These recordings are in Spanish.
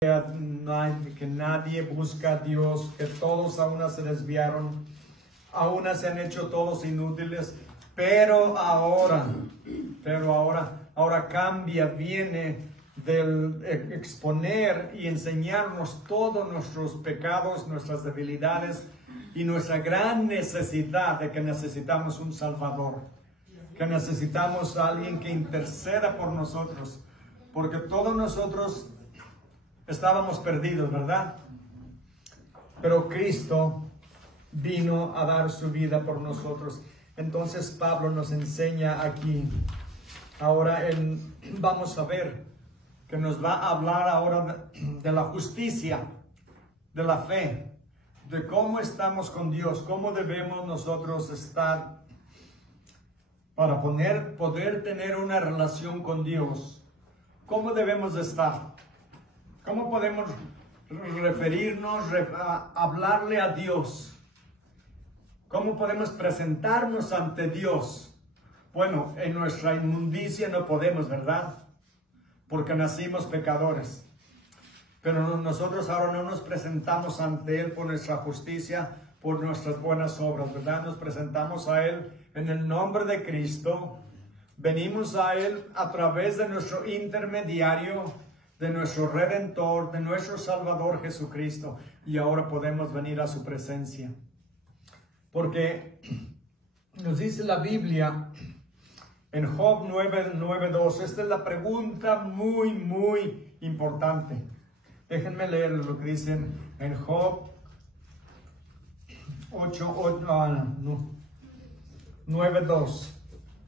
que nadie busca a Dios, que todos a una se desviaron, a una se han hecho todos inútiles, pero ahora cambia, viene del exponer y enseñarnos todos nuestros pecados, nuestras debilidades y nuestra gran necesidad de que necesitamos un Salvador, que necesitamos a alguien que interceda por nosotros, porque todos nosotros estábamos perdidos, ¿verdad? Pero Cristo vino a dar su vida por nosotros. Entonces Pablo nos enseña aquí. Ahora vamos a ver que nos va a hablar ahora de la justicia, de la fe, de cómo estamos con Dios, cómo debemos nosotros estar para poder tener una relación con Dios. ¿Cómo debemos de estar? ¿Cómo podemos referirnos, hablarle a Dios? ¿Cómo podemos presentarnos ante Dios? Bueno, en nuestra inmundicia no podemos, ¿verdad? Porque nacimos pecadores. Pero nosotros ahora no nos presentamos ante Él por nuestra justicia, por nuestras buenas obras, ¿verdad? Nos presentamos a Él en el nombre de Cristo. Venimos a Él a través de nuestro intermediario, de nuestro Redentor, de nuestro Salvador Jesucristo. Y ahora podemos venir a su presencia. Porque nos dice la Biblia en Job 9:2. Esta es la pregunta muy importante. Déjenme leer lo que dicen en Job 9:2.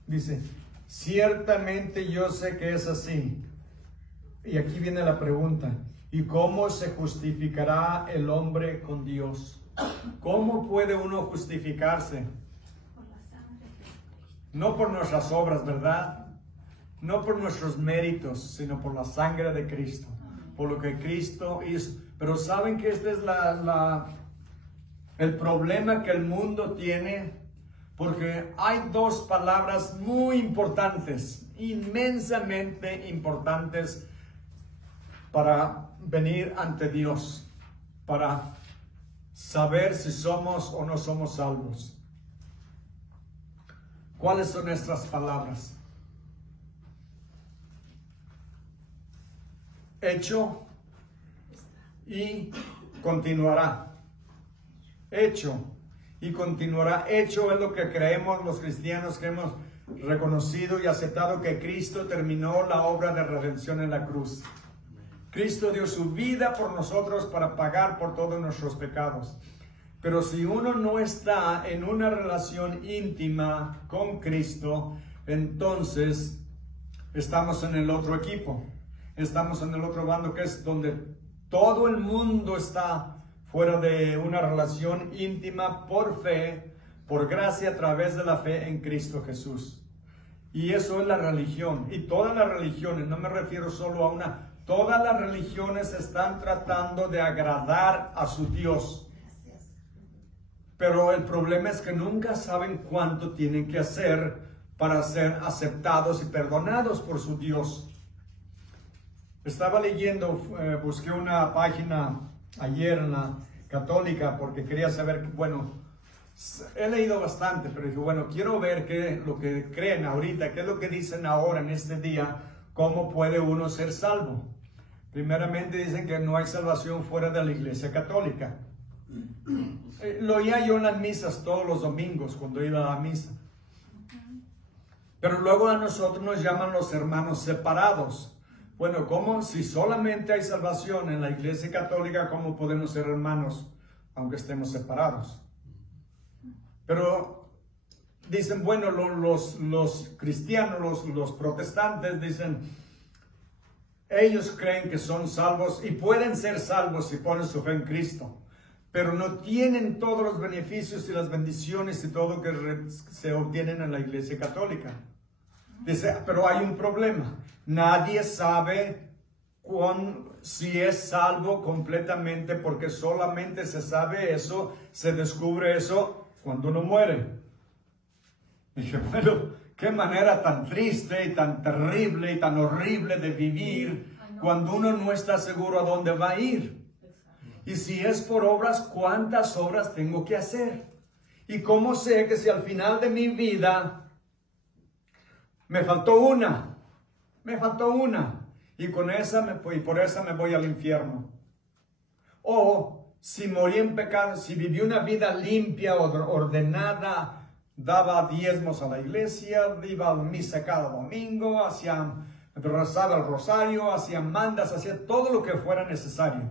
Dice, ciertamente yo sé que es así. Y aquí viene la pregunta. ¿Y cómo se justificará el hombre con Dios? ¿Cómo puede uno justificarse? No por nuestras obras, ¿verdad? No por nuestros méritos, sino por la sangre de Cristo. Por lo que Cristo hizo. Pero ¿saben que este es el problema que el mundo tiene? Porque hay dos palabras muy importantes, inmensamente importantes, para venir ante Dios, para saber si somos o no somos salvos. ¿Cuáles son nuestras palabras? Hecho y continuará. Hecho y continuará. Hecho es lo que creemos los cristianos, que hemos reconocido y aceptado que Cristo terminó la obra de redención en la cruz. Cristo dio su vida por nosotros para pagar por todos nuestros pecados. Pero si uno no está en una relación íntima con Cristo, entonces estamos en el otro equipo. Estamos en el otro bando, que es donde todo el mundo está fuera de una relación íntima por fe, por gracia, a través de la fe en Cristo Jesús. Y eso es la religión. Y todas las religiones, no me refiero solo a una, todas las religiones están tratando de agradar a su Dios. Pero el problema es que nunca saben cuánto tienen que hacer para ser aceptados y perdonados por su Dios. Estaba leyendo, busqué una página ayer en la católica porque quería saber, bueno, he leído bastante, pero dije, bueno, quiero ver qué es lo que creen ahorita, qué es lo que dicen ahora en este día, cómo puede uno ser salvo. Primeramente dicen que no hay salvación fuera de la Iglesia Católica. Lo oía yo en las misas todos los domingos cuando iba a la misa. Pero luego a nosotros nos llaman los hermanos separados. Bueno, ¿cómo? Si solamente hay salvación en la Iglesia Católica, ¿cómo podemos ser hermanos aunque estemos separados? Pero dicen, bueno, los cristianos, los protestantes dicen, ellos creen que son salvos y pueden ser salvos si ponen su fe en Cristo, pero no tienen todos los beneficios y las bendiciones y todo que se obtienen en la Iglesia Católica. Dice, pero hay un problema. Nadie sabe si es salvo completamente, porque solamente se sabe eso, se descubre eso cuando uno muere. Dije, bueno, qué manera tan triste y tan terrible y tan horrible de vivir cuando uno no está seguro a dónde va a ir. Y si es por obras, ¿cuántas obras tengo que hacer? ¿Y cómo sé que si al final de mi vida me faltó una? Y con esa y por esa me voy al infierno. O si morí en pecado, si viví una vida limpia, ordenada, daba diezmos a la iglesia, iba a misa cada domingo, rezaba el rosario, hacía mandas, hacía todo lo que fuera necesario.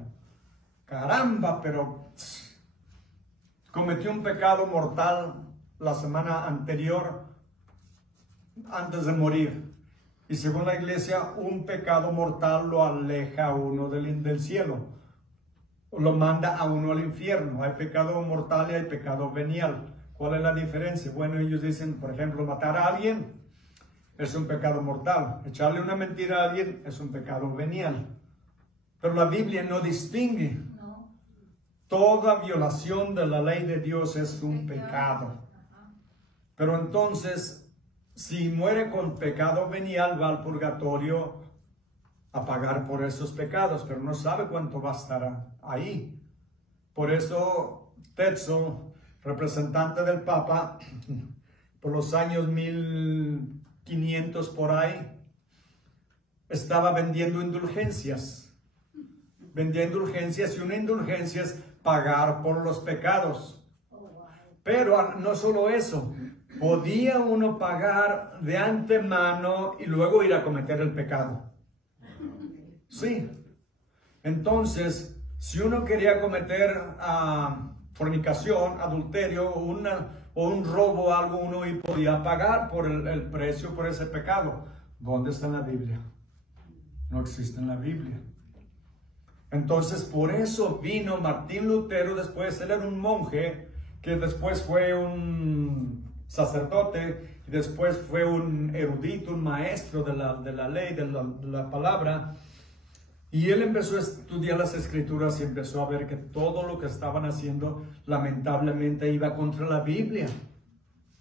Caramba, pero cometí un pecado mortal la semana anterior, antes de morir. Y según la iglesia, un pecado mortal lo aleja a uno del cielo. Lo manda a uno al infierno. Hay pecado mortal y hay pecado venial. ¿Cuál es la diferencia? Bueno, ellos dicen, por ejemplo, matar a alguien es un pecado mortal. Echarle una mentira a alguien es un pecado venial. Pero la Biblia no distingue. Toda violación de la ley de Dios es un pecado. Pero entonces, si muere con pecado venial, va al purgatorio a pagar por esos pecados, pero no sabe cuánto va a estar ahí. Por eso, Tetzel, representante del Papa, por los años 1500 por ahí, estaba vendiendo indulgencias. Vendía indulgencias, y una indulgencia es pagar por los pecados. Pero no solo eso, podía uno pagar de antemano y luego ir a cometer el pecado. Sí. Entonces, si uno quería cometer fornicación, adulterio o un robo o algo, uno podía pagar por el precio por ese pecado. ¿Dónde está en la Biblia? No existe en la Biblia. Entonces, por eso vino Martín Lutero. Después, él era un monje, que después fue un sacerdote, y después fue un erudito, un maestro de la ley, de la palabra. Y él empezó a estudiar las Escrituras y empezó a ver que todo lo que estaban haciendo, lamentablemente, iba contra la Biblia.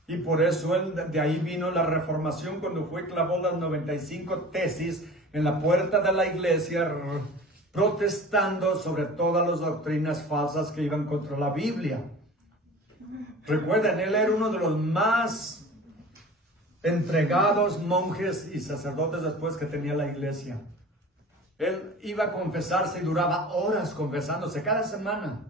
Y por eso de ahí vino la Reformación, cuando clavó las 95 tesis en la puerta de la iglesia, protestando sobre todas las doctrinas falsas que iban contra la Biblia. Recuerden, él era uno de los más entregados monjes y sacerdotes después que tenía la iglesia. Él iba a confesarse y duraba horas confesándose cada semana.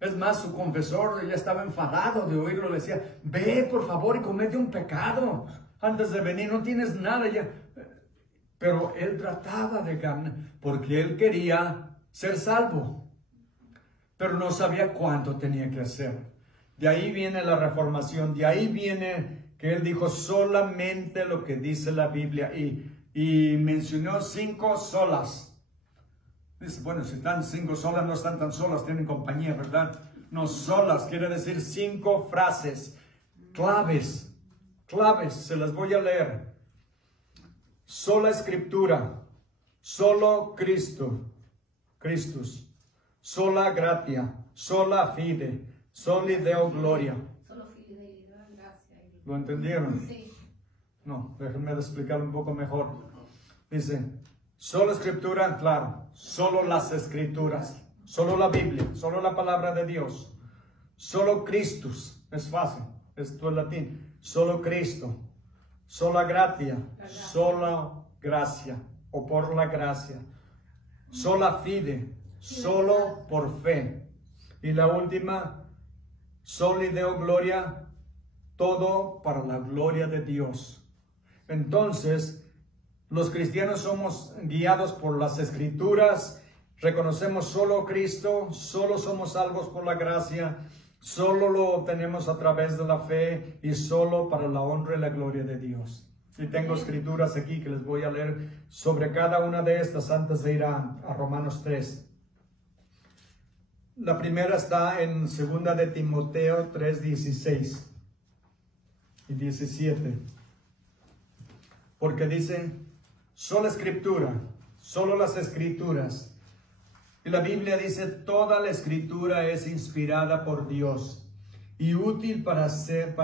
Es más, su confesor ya estaba enfadado de oírlo. Le decía, ve por favor y comete un pecado antes de venir, no tienes nada ya. Pero él trataba de ganar, porque él quería ser salvo, pero no sabía cuánto tenía que hacer. De ahí viene la Reformación, de ahí viene que él dijo solamente lo que dice la Biblia, y mencionó 5 solas. Dice, bueno, si están 5 solas, no están tan solas, tienen compañía, ¿verdad? No, solas quiere decir 5 frases, claves, se las voy a leer. Sola Escritura, solo Christus, sola gratia, sola fide, soli Deo gloria. Solo fidelidad, gracia. ¿Lo entendieron? Sí. No, déjenme explicarlo un poco mejor. Dice, solo Escritura, claro, solo las Escrituras, solo la Biblia, solo la palabra de Dios. Solo Christus, es fácil, esto es latín, solo Cristo. Sola gratia, sola gracia, o por la gracia. Sola fide, solo por fe. Y la última, soli Deo gloria, todo para la gloria de Dios. Entonces, los cristianos somos guiados por las Escrituras, reconocemos solo Cristo, solo somos salvos por la gracia, solo lo obtenemos a través de la fe y solo para la honra y la gloria de Dios. Y tengo escrituras aquí que les voy a leer sobre cada una de estas antes de ir a Romanos 3. La primera está en 2 de Timoteo 3, 16 y 17. Porque dice, sola Escritura, solo las Escrituras. Y la Biblia dice, toda la Escritura es inspirada por Dios y útil para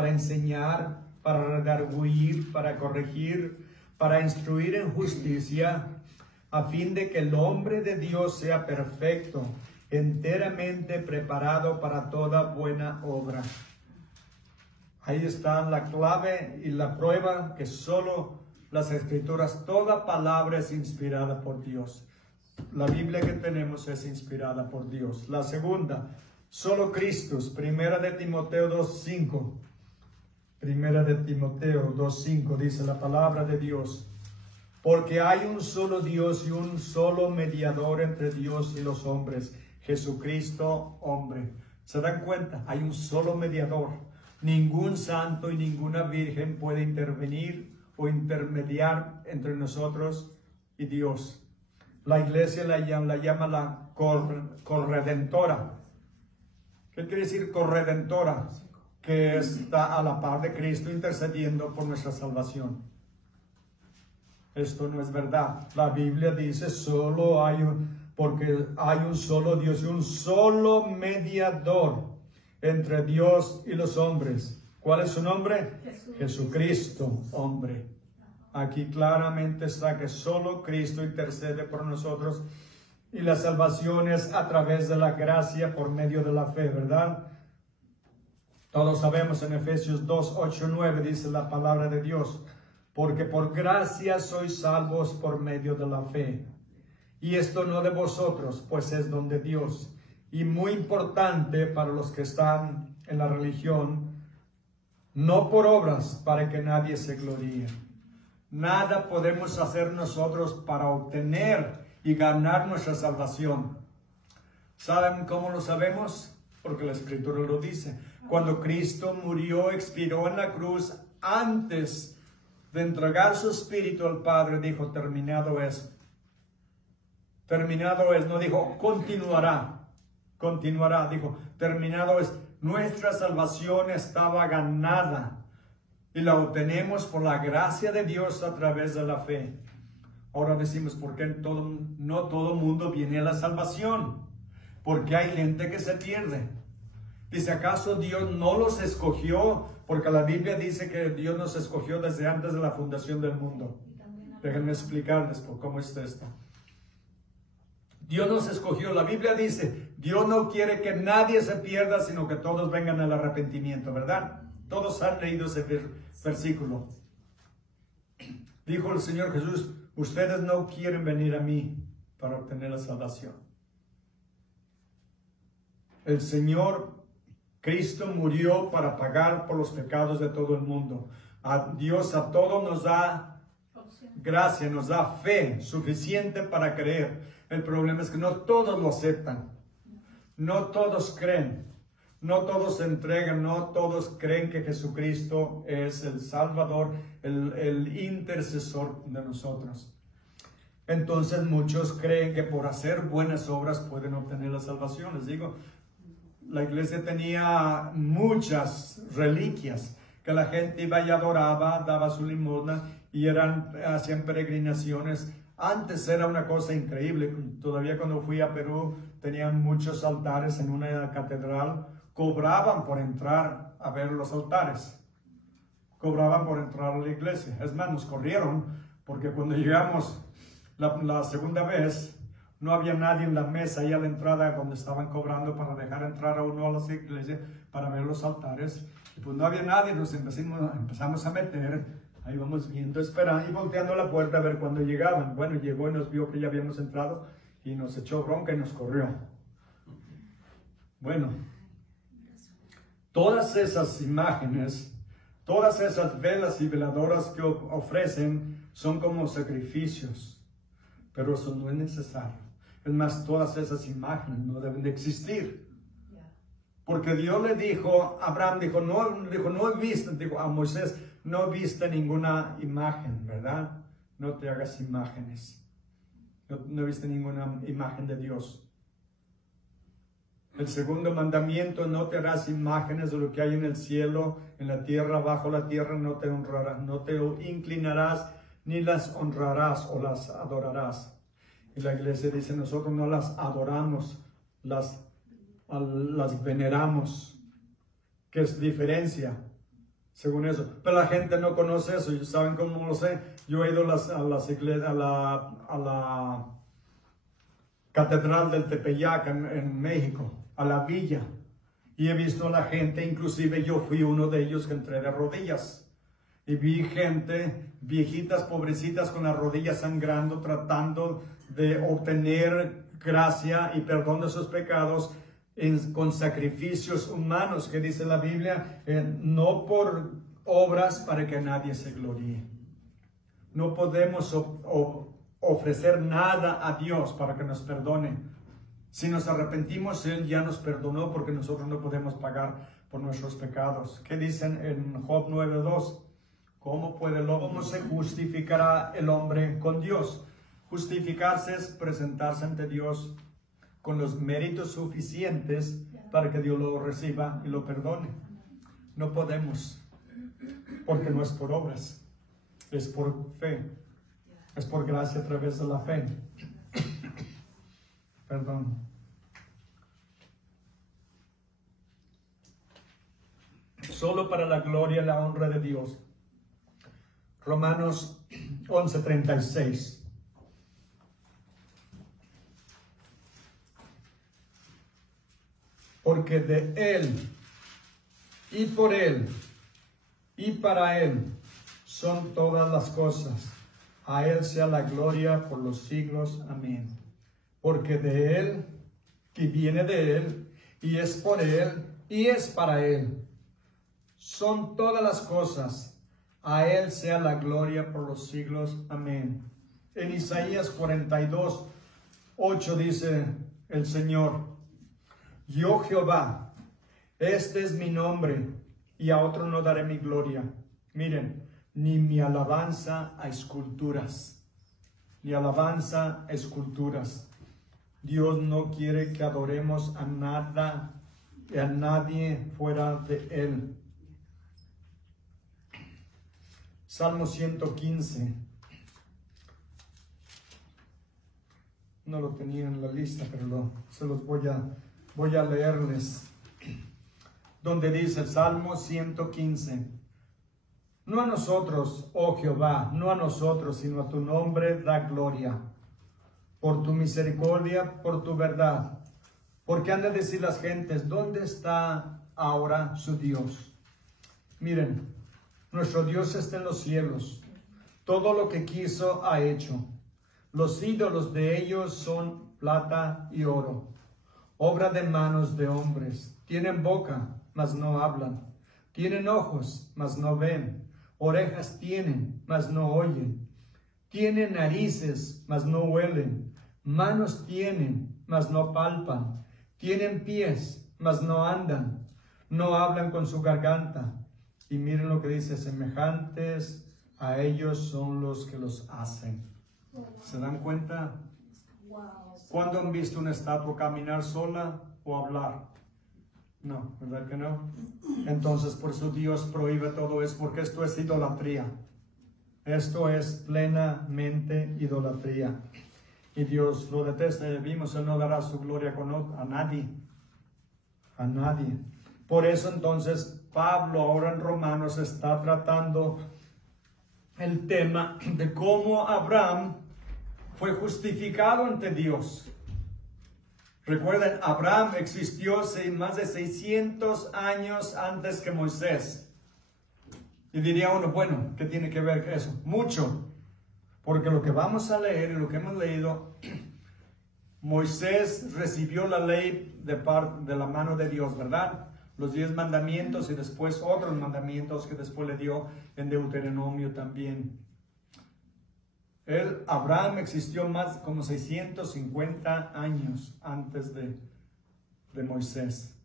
enseñar, para redarguir, para corregir, para instruir en justicia, a fin de que el hombre de Dios sea perfecto, enteramente preparado para toda buena obra. Ahí está la clave y la prueba que solo las Escrituras, toda palabra es inspirada por Dios. La Biblia que tenemos es inspirada por Dios. La segunda, solo Cristo, Primera de Timoteo 2:5. Primera de Timoteo 2:5 dice la palabra de Dios. Porque hay un solo Dios y un solo mediador entre Dios y los hombres, Jesucristo hombre. ¿Se dan cuenta? Hay un solo mediador. Ningún santo y ninguna virgen puede intervenir o intermediar entre nosotros y Dios. La iglesia la llama la corredentora. ¿Qué quiere decir corredentora? Que está a la par de Cristo intercediendo por nuestra salvación. Esto no es verdad. La Biblia dice porque hay un solo Dios y un solo mediador entre Dios y los hombres. ¿Cuál es su nombre? Jesucristo, hombre. Aquí claramente está que solo Cristo intercede por nosotros y la salvación es a través de la gracia por medio de la fe, ¿verdad? Todos sabemos en Efesios 2:8-9 dice la palabra de Dios, porque por gracia sois salvos por medio de la fe. Y esto no de vosotros, pues es don de Dios. Y muy importante para los que están en la religión, no por obras para que nadie se gloríe. Nada podemos hacer nosotros para obtener y ganar nuestra salvación. ¿Saben cómo lo sabemos? Porque la Escritura lo dice. Cuando Cristo murió, expiró en la cruz, antes de entregar su espíritu al Padre, dijo, terminado es. Terminado es, no dijo, continuará. Continuará, dijo, terminado es. Nuestra salvación estaba ganada y la obtenemos por la gracia de Dios a través de la fe. Ahora decimos, ¿por qué no todo mundo viene a la salvación? Porque hay gente que se pierde. Dice, ¿acaso Dios no los escogió? Porque la Biblia dice que Dios nos escogió desde antes de la fundación del mundo. Déjenme explicarles por cómo es esto. Dios nos escogió. La Biblia dice, Dios no quiere que nadie se pierda, sino que todos vengan al arrepentimiento, ¿verdad? Todos han leído ese versículo. Dijo el Señor Jesús, ustedes no quieren venir a mí para obtener la salvación. El Señor Cristo murió para pagar por los pecados de todo el mundo. A Dios a todos nos da gracia, nos da fe suficiente para creer. El problema es que no todos lo aceptan. No todos creen. No todos se entregan. No todos creen que Jesucristo es el Salvador, el intercesor de nosotros. Entonces muchos creen que por hacer buenas obras pueden obtener la salvación. Les digo, la iglesia tenía muchas reliquias que la gente iba y adoraba, daba su limosna y hacían peregrinaciones. Antes era una cosa increíble. Todavía cuando fui a Perú tenían muchos altares en una catedral. Cobraban por entrar a ver los altares. Cobraban por entrar a la iglesia. Es más, nos corrieron porque cuando llegamos la segunda vez, no había nadie en la mesa ahí a la entrada donde estaban cobrando para dejar entrar a uno a las iglesias para ver los altares. Y pues no había nadie, nos empezamos a meter, ahí vamos viendo, esperando y volteando la puerta a ver cuándo llegaban. Bueno, llegó y nos vio que ya habíamos entrado y nos echó bronca y nos corrió. Bueno, todas esas imágenes, todas esas velas y veladoras que ofrecen son como sacrificios, pero eso no es necesario. Es más, todas esas imágenes no deben de existir. Porque Dios le dijo, Abraham no he visto, dijo a Moisés, no he visto ninguna imagen, ¿verdad? No te hagas imágenes. No he visto ninguna imagen de Dios. El segundo mandamiento, no te harás imágenes de lo que hay en el cielo, en la tierra, bajo la tierra, no te honrarás, no te inclinarás, ni las honrarás o las adorarás. Y la iglesia dice, nosotros no las adoramos, las veneramos. ¿Qué es diferencia? según eso. Pero la gente no conoce eso. ¿Saben cómo lo sé? Yo he ido a la Catedral del Tepeyac en México, a la villa. Y he visto a la gente, inclusive yo fui uno de ellos que entré de rodillas. Y vi gente, viejitas, pobrecitas, con las rodillas sangrando, tratando de obtener gracia y perdón de sus pecados con sacrificios humanos, que dice la Biblia, no por obras para que nadie se gloríe. No podemos ofrecer nada a Dios para que nos perdone. Si nos arrepentimos, Él ya nos perdonó, porque nosotros no podemos pagar por nuestros pecados. ¿Qué dicen en Job 9:2? ¿Cómo se justificará el hombre con Dios? Justificarse es presentarse ante Dios con los méritos suficientes para que Dios lo reciba y lo perdone. No podemos, porque no es por obras, es por fe, es por gracia a través de la fe. Perdón. Solo para la gloria y la honra de Dios. Romanos 11:36. Porque de Él, y por Él, y para Él, son todas las cosas. A Él sea la gloria por los siglos. Amén. Porque de Él, y viene de Él, y es por Él, y es para Él, son todas las cosas. A Él sea la gloria por los siglos. Amén. En Isaías 42:8 dice el Señor: Yo Jehová, este es mi nombre, y a otro no daré mi gloria. Miren, ni mi alabanza a esculturas, ni alabanza a esculturas. Dios no quiere que adoremos a nada y a nadie fuera de Él. Salmo 115. No lo tenía en la lista, pero se los voy a leerles. Donde dice el Salmo 115. No a nosotros, oh Jehová, no a nosotros, sino a tu nombre da gloria. Por tu misericordia, por tu verdad. Porque han de decir las gentes, ¿dónde está ahora su Dios? Miren, nuestro Dios está en los cielos. Todo lo que quiso ha hecho. Los ídolos de ellos son plata y oro, obra de manos de hombres. Tienen boca, mas no hablan. Tienen ojos, mas no ven. Orejas tienen, mas no oyen. Tienen narices, mas no huelen. Manos tienen, mas no palpan. Tienen pies, mas no andan. No hablan con su garganta. Y miren lo que dice: semejantes a ellos son los que los hacen. ¿Se dan cuenta? ¿Cuándo han visto una estatua caminar sola o hablar? No, ¿verdad que no? Entonces, por eso Dios prohíbe todo eso, porque esto es idolatría. Esto es plenamente idolatría. Y Dios lo detesta. Vimos, Él no dará su gloria a nadie. A nadie. Por eso entonces Pablo ahora en Romanos está tratando el tema de cómo Abraham fue justificado ante Dios. Recuerden, Abraham existió más de 600 años antes que Moisés. Y diría uno, bueno, ¿qué tiene que ver eso? Mucho. Porque lo que vamos a leer y lo que hemos leído, Moisés recibió la ley de la mano de Dios, ¿verdad? Los 10 mandamientos y después otros mandamientos que después le dio en Deuteronomio también. Abraham existió más como 650 años antes de Moisés.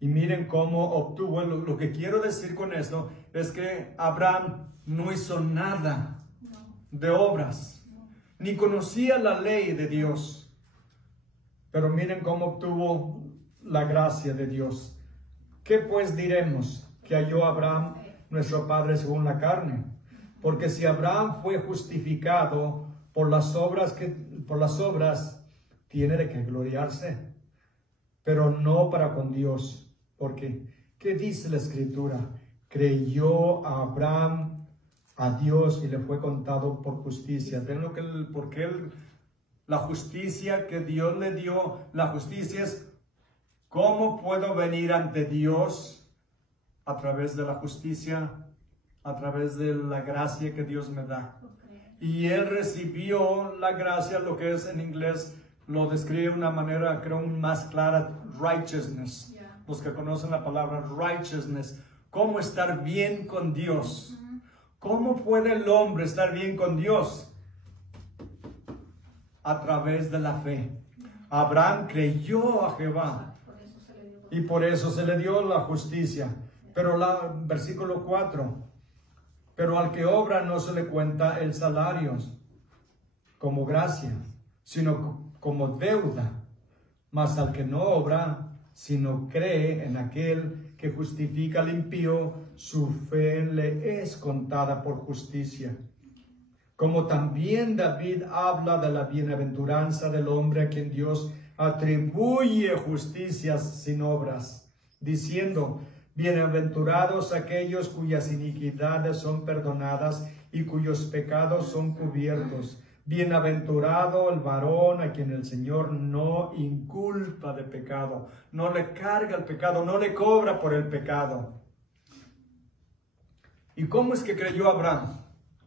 Y miren cómo obtuvo. Lo que quiero decir con esto es que Abraham no hizo nada de obras, ni conocía la ley de Dios. Pero miren cómo obtuvo la gracia de Dios. ¿Qué pues diremos? Que halló Abraham nuestro padre según la carne. Porque si Abraham fue justificado por las obras, tiene de qué gloriarse, pero no para con Dios. Porque, ¿qué dice la Escritura? creyó a Abraham a Dios y le fue contado por justicia. ¿Ven lo que la justicia que Dios le dio? La justicia es ¿cómo puedo venir ante Dios? A través de la justicia, a través de la gracia que Dios me da. Y él recibió la gracia, lo que es en inglés, lo describe de una manera, creo, más clara, righteousness. Los que conocen la palabra righteousness, cómo estar bien con Dios. ¿Cómo puede el hombre estar bien con Dios? A través de la fe. Abraham creyó a Jehová y por eso se le dio la justicia. Pero versículo 4, pero al que obra no se le cuenta el salario como gracia, sino como deuda. Mas al que no obra, sino cree en aquel que justifica al impío, su fe le es contada por justicia. Como también David habla de la bienaventuranza del hombre a quien Dios atribuye justicias sin obras, diciendo: bienaventurados aquellos cuyas iniquidades son perdonadas y cuyos pecados son cubiertos. Bienaventurado el varón a quien el Señor no inculpa de pecado, no le carga el pecado, no le cobra por el pecado. ¿Y cómo es que creyó Abraham?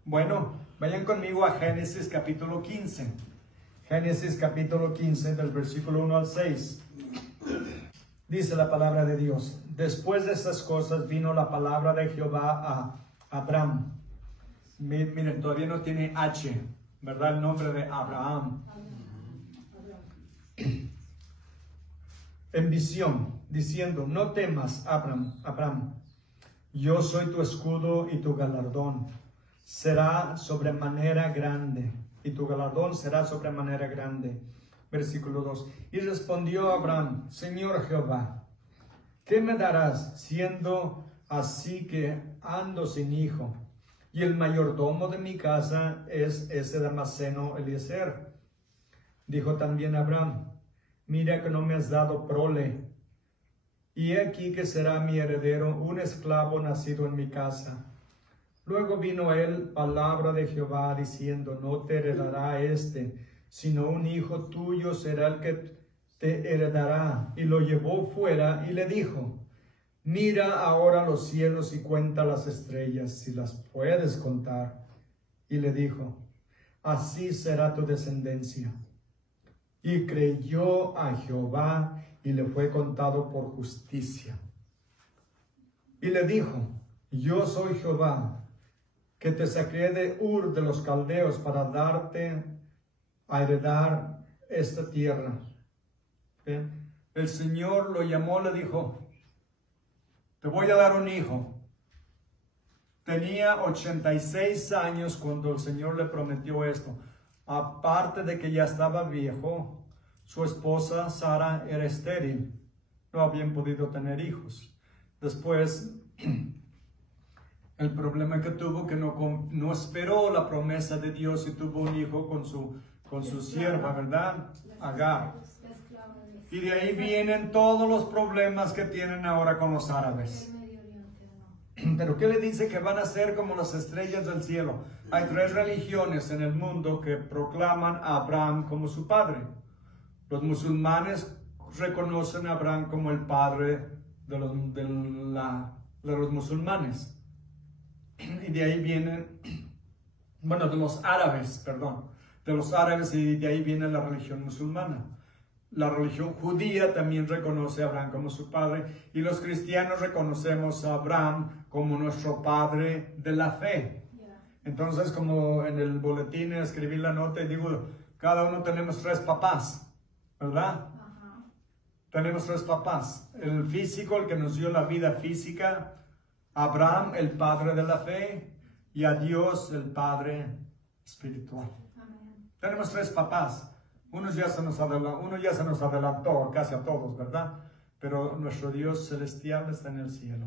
Bueno, vayan conmigo a Génesis capítulo 15. Génesis capítulo 15 del versículo 1 al 6. Dice la palabra de Dios: después de estas cosas vino la palabra de Jehová a Abraham. Miren, todavía no tiene H, ¿verdad? El nombre de Abraham. En visión, diciendo: no temas, Abraham, yo soy tu escudo y tu galardón será sobremanera grande, y tu galardón será sobremanera grande. Versículo 2. Y respondió Abraham: Señor Jehová, ¿qué me darás siendo así que ando sin hijo? Y el mayordomo de mi casa es ese Damaseno Eliezer. Dijo también Abraham: mira que no me has dado prole, y he aquí que será mi heredero un esclavo nacido en mi casa. Luego vino él palabra de Jehová diciendo: no te heredará sino un hijo tuyo será el que te heredará. Y lo llevó fuera y le dijo: mira ahora los cielos y cuenta las estrellas, si las puedes contar. Y le dijo: así será tu descendencia. Y creyó a Jehová y le fue contado por justicia. Y le dijo: yo soy Jehová, que te saqué de Ur de los Caldeos para darte a heredar esta tierra. ¿Ven? El Señor lo llamó, le dijo: te voy a dar un hijo. Tenía 86 años cuando el Señor le prometió esto. Aparte de que ya estaba viejo, su esposa Sara era estéril. No habían podido tener hijos. Después, el problema que tuvo, que no esperó la promesa de Dios y tuvo un hijo con su sierva, ¿verdad? Agar. Y de ahí vienen todos los problemas que tienen ahora con los árabes. Pero ¿qué le dice? Que van a ser como las estrellas del cielo. Hay 3 religiones en el mundo que proclaman a Abraham como su padre. Los musulmanes reconocen a Abraham como el padre de los musulmanes. Y de ahí vienen, bueno, de los árabes, perdón. De los árabes, y de ahí viene la religión musulmana. La religión judía también reconoce a Abraham como su padre, y los cristianos reconocemos a Abraham como nuestro padre de la fe. Entonces, como en el boletín escribí la nota y digo, cada uno tenemos 3 papás, ¿verdad? Tenemos 3 papás. El físico, el que nos dio la vida física; Abraham, el padre de la fe; y a Dios, el padre espiritual. Tenemos 3 papás. Uno ya se nos adelantó casi a todos, ¿verdad? Pero nuestro Dios celestial está en el cielo.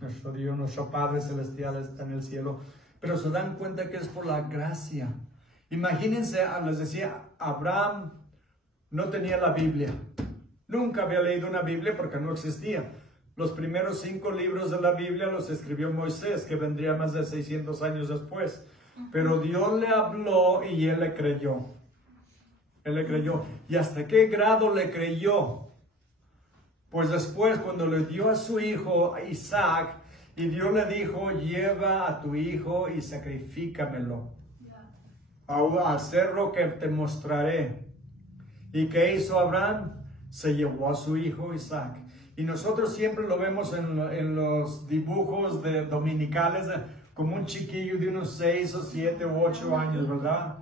Nuestro Dios, nuestro Padre celestial está en el cielo. Pero se dan cuenta que es por la gracia. Imagínense, les decía, Abraham no tenía la Biblia. Nunca había leído una Biblia porque no existía. Los primeros 5 libros de la Biblia los escribió Moisés, que vendría más de 600 años después. Pero Dios le habló y él le creyó. Él le creyó. ¿Y hasta qué grado le creyó? Pues después, cuando le dio a su hijo Isaac, y Dios le dijo, lleva a tu hijo y sacrifícamelo. Al cerro que te mostraré. ¿Y qué hizo Abraham? Se llevó a su hijo Isaac. Y nosotros siempre lo vemos en los dibujos dominicales como un chiquillo de unos 6 o 7 o 8 años, ¿verdad?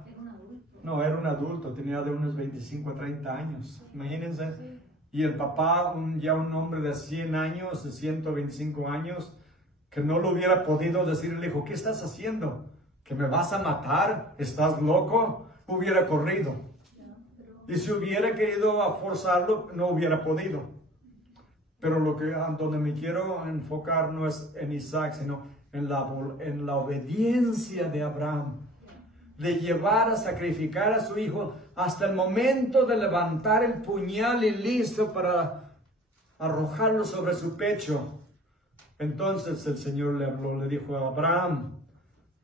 No, era un adulto, tenía de unos 25 a 30 años, imagínense. Y el papá, ya un hombre de 100 años, de 125 años, que no lo hubiera podido decir el hijo, ¿qué estás haciendo? ¿Que me vas a matar? ¿Estás loco? Hubiera corrido. Y si hubiera querido a forzarlo, no hubiera podido. Pero donde me quiero enfocar no es en Isaac, sino en la obediencia de Abraham. De llevar a sacrificar a su hijo hasta el momento de levantar el puñal y listo para arrojarlo sobre su pecho. Entonces el Señor le habló, le dijo a Abraham,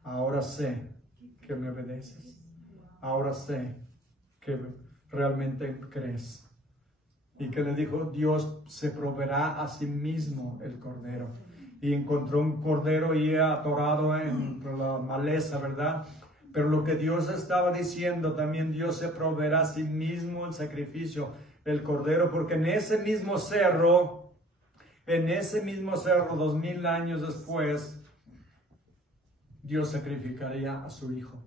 ahora sé que me obedeces. Ahora sé que realmente crees. Y que le dijo, Dios se proveerá a sí mismo el cordero. Y encontró un cordero y atorado entre la maleza, ¿verdad? Pero lo que Dios estaba diciendo también, Dios se proveerá a sí mismo el sacrificio, el cordero, porque en ese mismo cerro, 2000 años después, Dios sacrificaría a su hijo,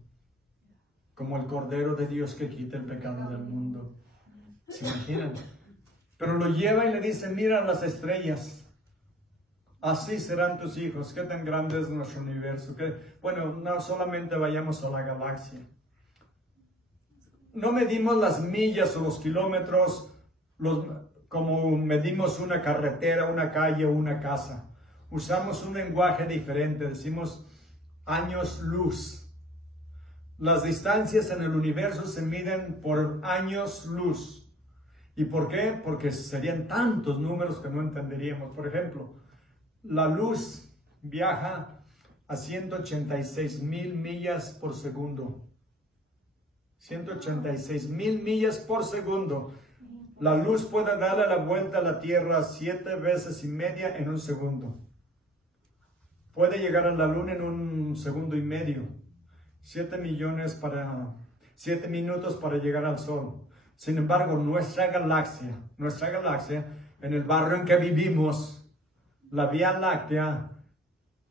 como el cordero de Dios que quita el pecado del mundo. ¿Se imaginan? Pero lo lleva y le dice, mira las estrellas, así serán tus hijos. Qué tan grande es nuestro universo. Bueno, no solamente vayamos a la galaxia. No medimos las millas o los kilómetros como medimos una carretera, una calle o una casa. Usamos un lenguaje diferente, decimos años luz. Las distancias en el universo se miden por años luz. ¿Y por qué? Porque serían tantos números que no entenderíamos. Por ejemplo, la luz viaja a 186,000 millas por segundo. 186,000 millas por segundo. La luz puede darle la vuelta a la Tierra 7 veces y media en un segundo. Puede llegar a la Luna en 1 segundo y medio. 7 minutos para llegar al Sol. Sin embargo, nuestra galaxia, en el barrio en que vivimos, la Vía Láctea,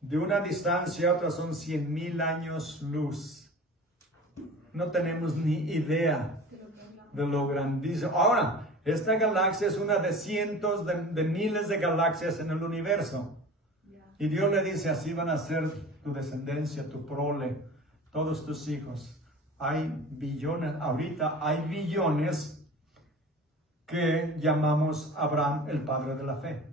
de una distancia a otra son 100,000 años luz. No tenemos ni idea de lo grandísimo. Ahora, esta galaxia es una de cientos de miles de galaxias en el universo. Y Dios le dice, así van a ser tu descendencia, tu prole, todos tus hijos. Hay billones, ahorita hay billones que llamamos Abraham el padre de la fe.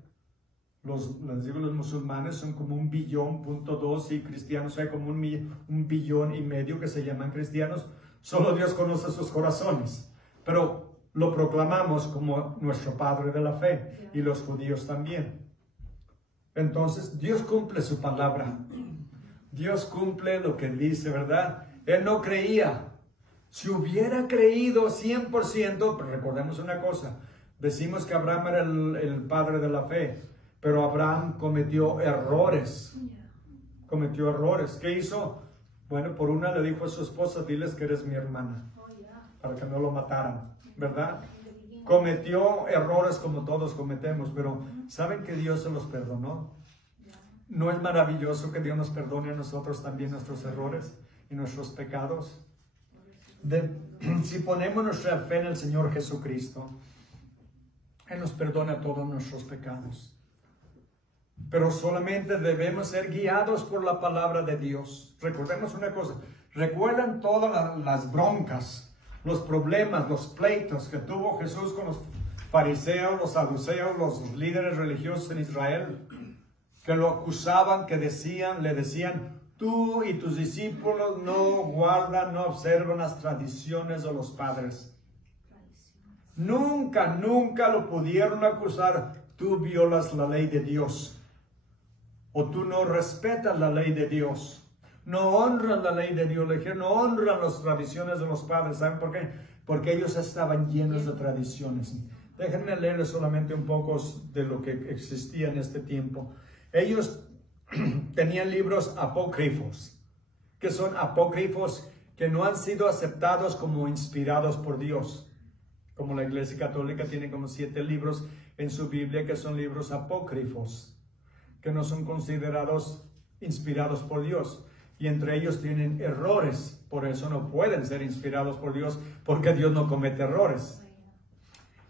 Los musulmanes son como 1,2 billones y cristianos hay como 1,5 billones que se llaman cristianos. Solo Dios conoce sus corazones, pero lo proclamamos como nuestro padre de la fe y los judíos también. Entonces Dios cumple su palabra. Dios cumple lo que dice, ¿verdad? Él no creía. Si hubiera creído 100%, pero recordemos una cosa, decimos que Abraham era el padre de la fe, pero Abraham cometió errores. Cometió errores. ¿Qué hizo? Bueno, por una le dijo a su esposa, diles que eres mi hermana, para que no lo mataran, ¿verdad? Cometió errores como todos cometemos, pero ¿saben que Dios se los perdonó? ¿No es maravilloso que Dios nos perdone a nosotros también nuestros errores y nuestros pecados? Si ponemos nuestra fe en el Señor Jesucristo, Él nos perdona todos nuestros pecados. Pero solamente debemos ser guiados por la palabra de Dios. Recordemos una cosa, recuerdan todas las broncas, los problemas, los pleitos que tuvo Jesús con los fariseos, los saduceos, los líderes religiosos en Israel, que lo acusaban, que le decían, tú y tus discípulos no guardan, no observan las tradiciones de los padres. Nunca lo pudieron acusar. tú violas la ley de Dios, o tú no respetas la ley de Dios, no honras la ley de Dios, le dijeron, no honran las tradiciones de los padres. ¿Saben por qué? Porque ellos estaban llenos de tradiciones. Déjenme leerles solamente un poco de lo que existía en este tiempo. Ellos tenían libros apócrifos, que son apócrifos que no han sido aceptados como inspirados por Dios. Como la Iglesia Católica tiene como 7 libros en su Biblia que son libros apócrifos, que no son considerados inspirados por Dios. Y entre ellos tienen errores, por eso no pueden ser inspirados por Dios, porque Dios no comete errores.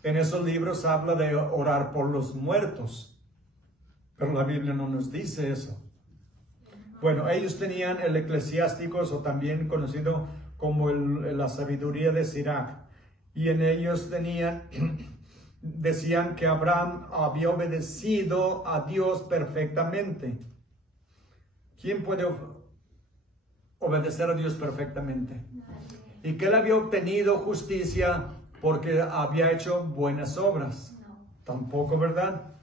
En esos libros habla de orar por los muertos, pero la Biblia no nos dice eso. Bueno, ellos tenían el Eclesiásticos, o también conocido como la sabiduría de Sirach, y en ellos decían que Abraham había obedecido a Dios perfectamente. ¿Quién puede obedecer a Dios perfectamente? Y que él había obtenido justicia porque había hecho buenas obras. Tampoco, ¿verdad?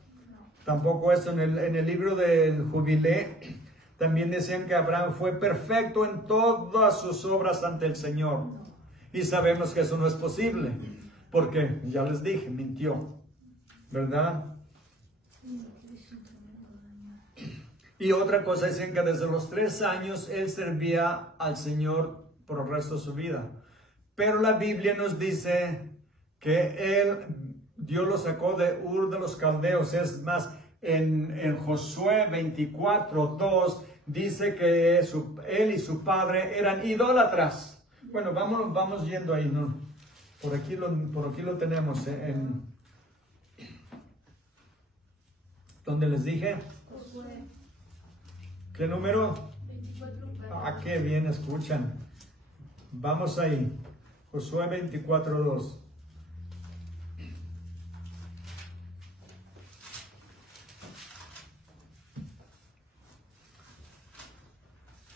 Tampoco eso. En el libro del Jubilé también decían que Abraham fue perfecto en todas sus obras ante el Señor. Y sabemos que eso no es posible, porque ya les dije, mintió, ¿verdad? Y otra cosa, dicen que desde los 3 años él servía al Señor por el resto de su vida. Pero la Biblia nos dice que Dios lo sacó de Ur de los Caldeos. Es más, en Josué 24:2 dice que él y su padre eran idólatras. Bueno, vamos yendo ahí, ¿no? Por aquí lo tenemos, ¿dónde les dije? ¿Qué número? 24. Ah, qué bien escuchan. Vamos ahí. Josué 24:2.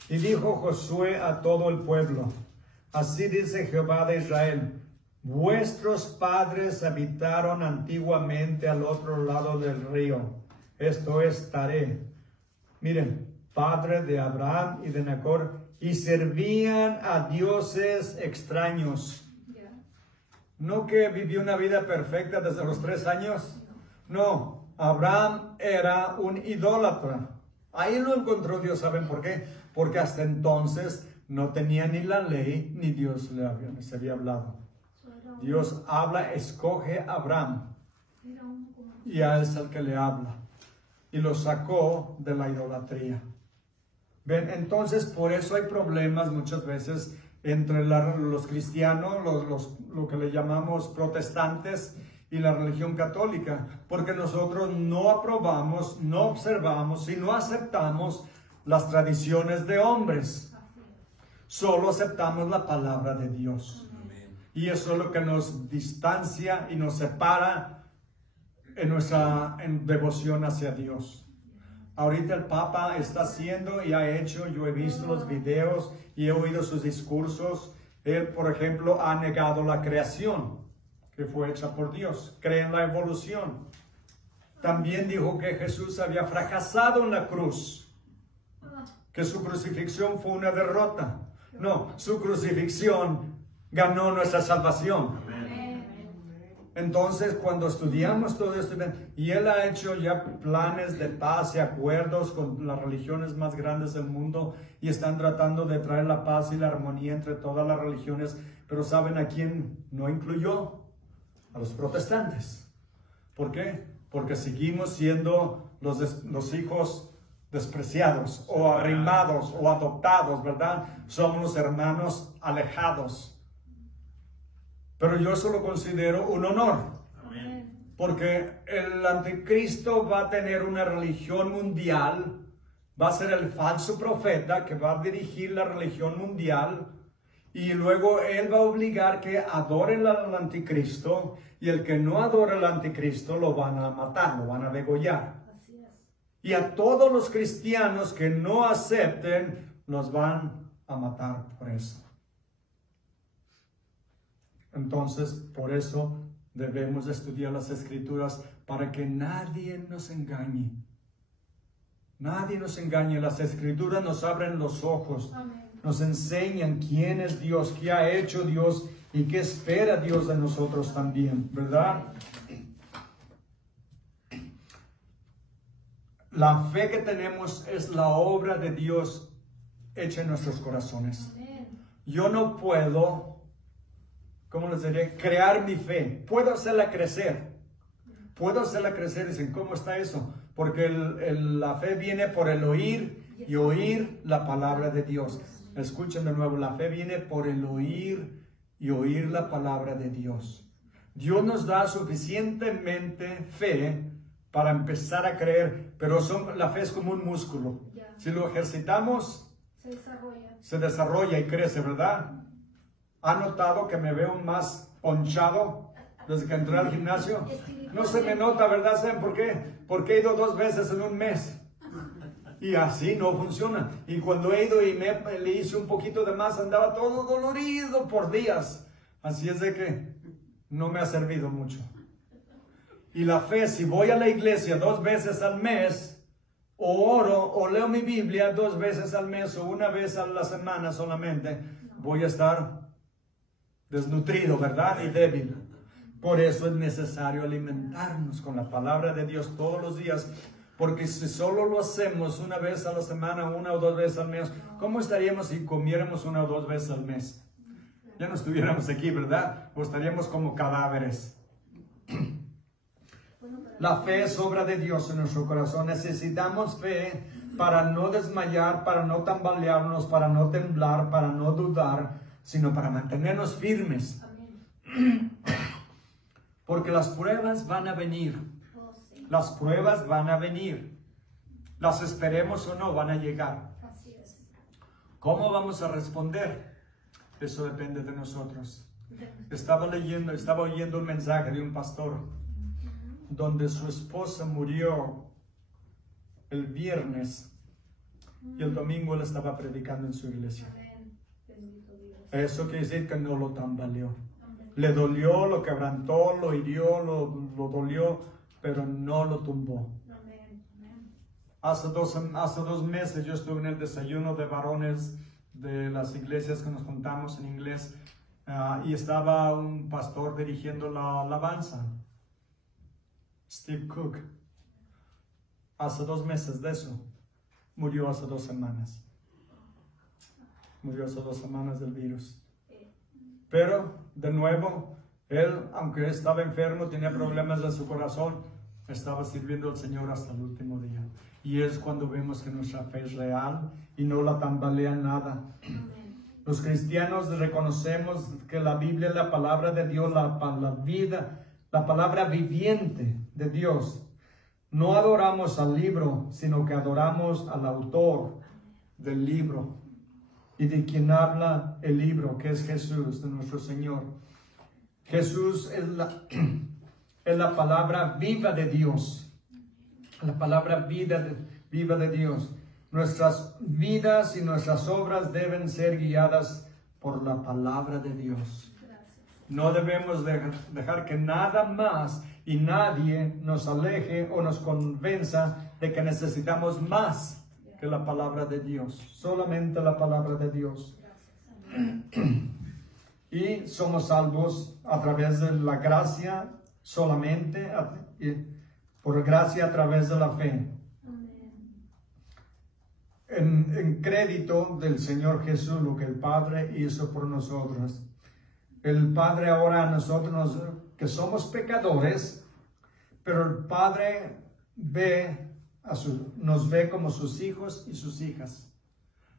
Y dijo Josué a todo el pueblo: así dice Jehová de Israel: vuestros padres habitaron antiguamente al otro lado del río, esto es Taré. Miren, padre de Abraham y de Nacor, y servían a dioses extraños. ¿No que vivió una vida perfecta desde los 3 años? No, Abraham era un idólatra. Ahí lo encontró Dios. ¿Saben por qué? Porque hasta entonces no tenía ni la ley, ni Dios se había hablado. Dios habla, escoge a Abraham, y a él es el que le habla, y lo sacó de la idolatría. ¿Ven? Entonces, por eso hay problemas muchas veces entre los cristianos, lo que le llamamos protestantes, y la religión católica, porque nosotros no aprobamos, no observamos y no aceptamos las tradiciones de hombres. Solo aceptamos la palabra de Dios. Y eso es lo que nos distancia y nos separa en nuestra devoción hacia Dios. Ahorita el Papa está haciendo y ha hecho, yo he visto los videos y he oído sus discursos. Él, por ejemplo, ha negado la creación que fue hecha por Dios. Cree en la evolución. También dijo que Jesús había fracasado en la cruz, que su crucifixión fue una derrota. No, su crucifixión ganó nuestra salvación. Entonces, cuando estudiamos todo esto, y él ha hecho ya planes de paz y acuerdos con las religiones más grandes del mundo, y están tratando de traer la paz y la armonía entre todas las religiones, pero ¿saben a quién no incluyó? A los protestantes. ¿Por qué? Porque seguimos siendo los hijos despreciados, o arrimados, o adoptados, ¿verdad? Somos los hermanos alejados. Pero yo eso lo considero un honor. Amén. Porque el anticristo va a tener una religión mundial, va a ser el falso profeta que va a dirigir la religión mundial, y luego él va a obligar que adoren al anticristo, y el que no adora al anticristo lo van a matar, lo van a degollar. Así es. Y a todos los cristianos que no acepten, los van a matar por eso. Entonces, por eso Debemos estudiar las Escrituras para que nadie nos engañe. Nadie nos engañe. Las Escrituras nos abren los ojos. Amén. Nos enseñan quién es Dios, qué ha hecho Dios y qué espera Dios de nosotros también, ¿verdad? La fe que tenemos es la obra de Dios hecha en nuestros corazones. Amén. Yo no puedo, ¿cómo les diré? Crear mi fe. Puedo hacerla crecer. Puedo hacerla crecer. Dicen, ¿cómo está eso? Porque la fe viene por el oír y oír la palabra de Dios. Escuchen de nuevo, la fe viene por el oír y oír la palabra de Dios. Dios nos da suficientemente fe para empezar a creer, pero la fe es como un músculo. Si lo ejercitamos, se desarrolla y crece, ¿verdad? ¿Ha notado que me veo más ponchado desde que entré al gimnasio? No se me nota, ¿verdad? ¿Saben por qué? Porque he ido 2 veces en un mes. Y así no funciona. Y cuando he ido y le hice un poquito de más, andaba todo dolorido por días. Así es de que no me ha servido mucho. Y la fe, si voy a la iglesia 2 veces al mes, o oro, o leo mi Biblia 2 veces al mes, o 1 vez a la semana solamente, voy a estar desnutrido, ¿verdad? Y débil. Por eso es necesario alimentarnos con la palabra de Dios todos los días. Porque si solo lo hacemos 1 vez a la semana, 1 o 2 veces al mes, ¿cómo estaríamos si comiéramos 1 o 2 veces al mes? Ya no estuviéramos aquí, ¿verdad? O estaríamos como cadáveres. La fe es obra de Dios en nuestro corazón. Necesitamos fe para no desmayar, para no tambalearnos, para no temblar, para no dudar, sino para mantenernos firmes. Porque las pruebas van a venir. Las pruebas van a venir. Las esperemos o no, van a llegar. Así es. ¿Cómo vamos a responder? Eso depende de nosotros. Estaba oyendo un mensaje de un pastor donde su esposa murió el viernes y el domingo él estaba predicando en su iglesia. Amén. Bendito Dios. Eso quiere decir que no lo tambaleó. Amén. Le dolió, lo quebrantó, lo hirió, lo dolió, pero no lo tumbó. Amén. Amén. Hace 2 meses yo estuve en el desayuno de varones de las iglesias que nos juntamos en inglés y estaba un pastor dirigiendo la alabanza, Steve Cook. Hace 2 meses de eso, murió hace 2 semanas. Murió hace 2 semanas del virus. Pero, de nuevo, él, aunque estaba enfermo, tenía problemas en su corazón, estaba sirviendo al Señor hasta el último día. Y es cuando vemos que nuestra fe es real y no la tambalea nada. Amén. Los cristianos reconocemos que la Biblia es la palabra de Dios, la vida, la palabra viviente de Dios. No adoramos al libro, sino que adoramos al autor del libro y de quien habla el libro, que es Jesús, de nuestro Señor. Jesús es la palabra viva de Dios. La palabra viva de Dios. Nuestras vidas y nuestras obras deben ser guiadas por la palabra de Dios. No debemos dejar que nada más y nadie nos aleje o nos convenza de que necesitamos más que la palabra de Dios. Solamente la palabra de Dios. Y somos salvos a través de la gracia solamente, por gracia a través de la fe. En crédito del Señor Jesús, lo que el Padre hizo por nosotros. El Padre ahora a nosotros, que somos pecadores, pero el Padre nos ve como sus hijos y sus hijas.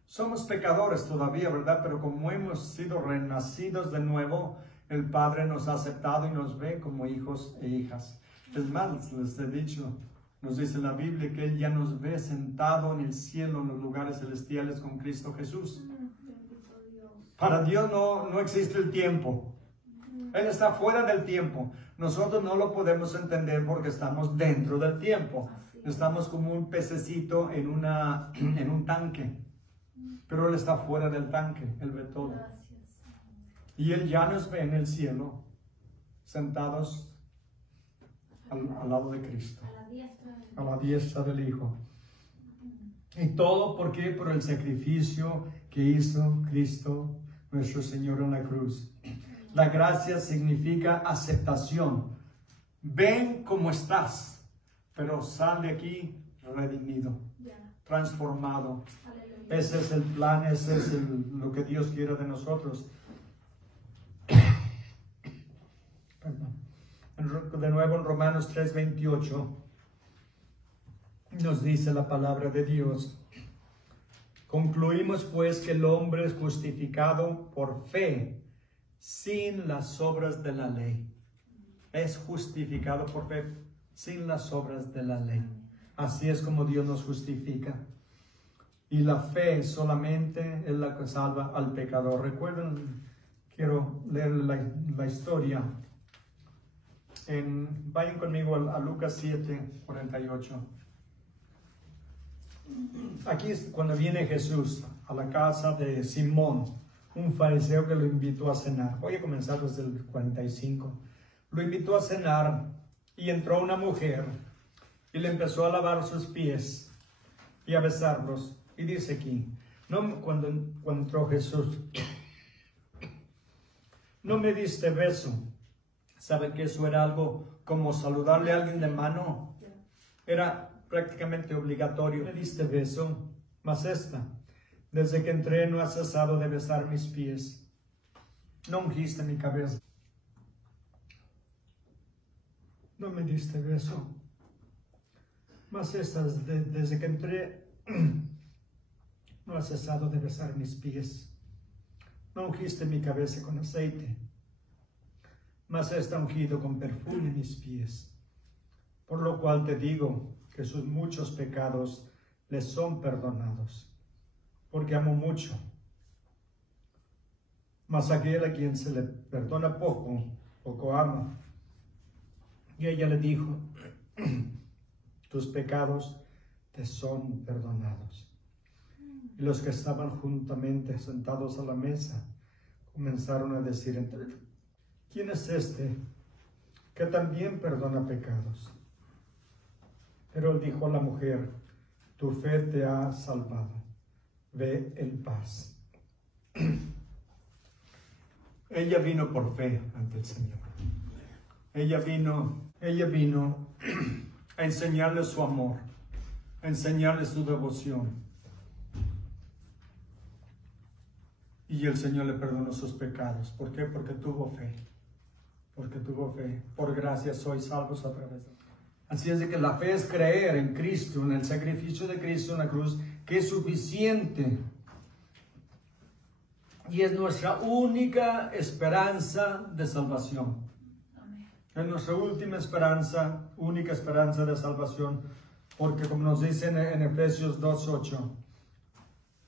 Somos pecadores todavía, ¿verdad? Pero como hemos sido renacidos de nuevo, el Padre nos ha aceptado y nos ve como hijos e hijas. Es más, les he dicho, nos dice la Biblia que Él ya nos ve sentado en el cielo, en los lugares celestiales con Cristo Jesús. Para Dios no existe el tiempo. Él está fuera del tiempo. Nosotros no lo podemos entender porque estamos dentro del tiempo. Estamos como un pececito en un tanque. Pero Él está fuera del tanque. Él ve todo. Y Él ya nos ve en el cielo, sentados al lado de Cristo, A la diestra del a la diestra del Hijo. Y todo, ¿por qué? Por el sacrificio que hizo Cristo, nuestro Señor, en la cruz. La gracia significa aceptación. Ven como estás, pero sal de aquí redimido, ya. transformado. Aleluya. Ese es el plan, ese es lo que Dios quiere de nosotros. Perdón. De nuevo en Romanos 3:28 nos dice la palabra de Dios. Concluimos pues que el hombre es justificado por fe sin las obras de la ley. Es justificado por fe sin las obras de la ley. Así es como Dios nos justifica. Y la fe solamente es la que salva al pecador. Recuerden, quiero leer la historia. Vayan conmigo a Lucas 7:48. Aquí es cuando viene Jesús a la casa de Simón, un fariseo que lo invitó a cenar. Voy a comenzar desde el 45. Lo invitó a cenar y entró una mujer y le empezó a lavar sus pies y a besarlos. Y dice aquí, cuando entró Jesús, no me diste beso. ¿Sabe que eso era algo como saludarle a alguien de mano? Era prácticamente obligatorio. Me diste beso, mas esta, desde que entré no has cesado de besar mis pies. No ungiste mi cabeza. No me diste beso, mas esta, desde que entré no has cesado de besar mis pies. No ungiste mi cabeza con aceite, mas está ungido con perfume mis pies. Por lo cual te digo que sus muchos pecados les son perdonados, porque amo mucho. Mas aquel a quien se le perdona poco, poco ama. Y ella le dijo, tus pecados te son perdonados. Y los que estaban juntamente sentados a la mesa comenzaron a decir entre ellos, ¿quién es este que también perdona pecados? Pero él dijo a la mujer, tu fe te ha salvado, ve en paz. Ella vino por fe ante el Señor. Ella vino a enseñarle su amor, a enseñarle su devoción. Y el Señor le perdonó sus pecados. ¿Por qué? Porque tuvo fe. Porque tuvo fe. Por gracia sois salvos a través de él. Así es de que la fe es creer en Cristo, en el sacrificio de Cristo en la cruz, que es suficiente. Y es nuestra única esperanza de salvación. Es nuestra última esperanza, única esperanza de salvación. Porque como nos dice en Efesios 2:8,